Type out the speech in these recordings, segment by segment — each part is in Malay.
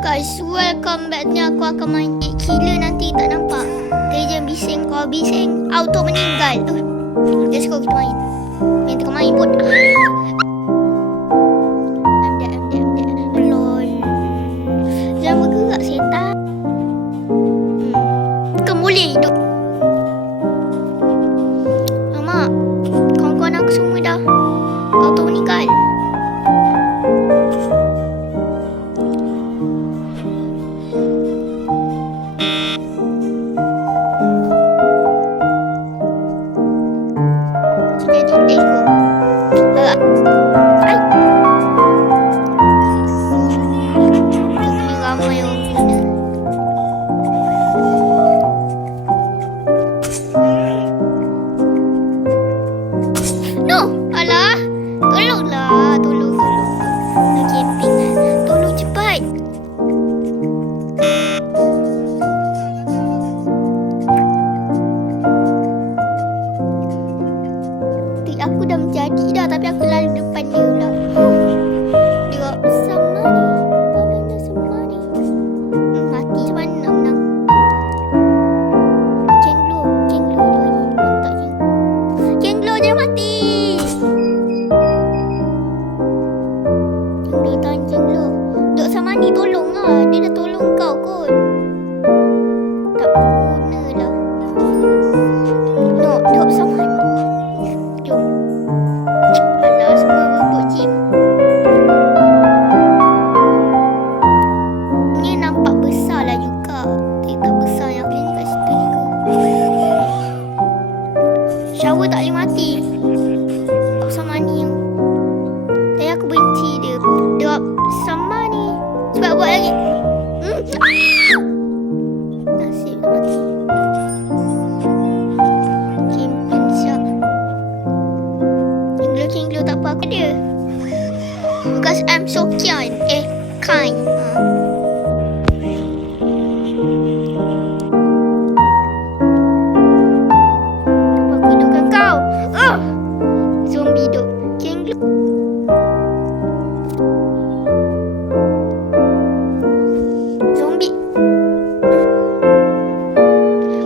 Guys, welcome back ni. Aku akan main killer nanti tak nampak. Legend bising, kau bising, auto meninggal. Let's go, kita main. Yang tengah main pun. Lol. Jangan bergerak setan. Bukan boleh hidup. Mak, kawan-kawan aku semua dah auto meninggal. Aku dah menjadi dah, tapi aku lalu depan dia pula. Dia sama ni. Mana semua ni? Mati macam mana nak menang? Cenglo dia lagi. Mantap Cenglo je mati. Cenglo. Duk sama ni tolong lah. Dia dah tolong kau kot. Tak guna lah. No, duk sama ni. Shower tak boleh mati. Aku sama ni yang saya aku benci dia. Drop sama ni. Sebab buat lagi. Nasib mati. Champion shot. Cinglo tak apa aku dia. Because I'm so kind. Kind. Zombie duk. Cenglo. Zombie.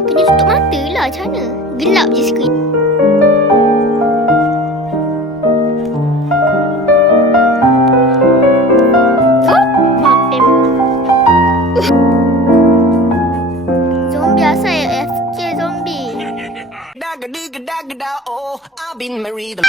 Kena tutup mata lah. Macam mana? Gelap je skrin. Zombie asal AFK zombie. Oh, I've been married.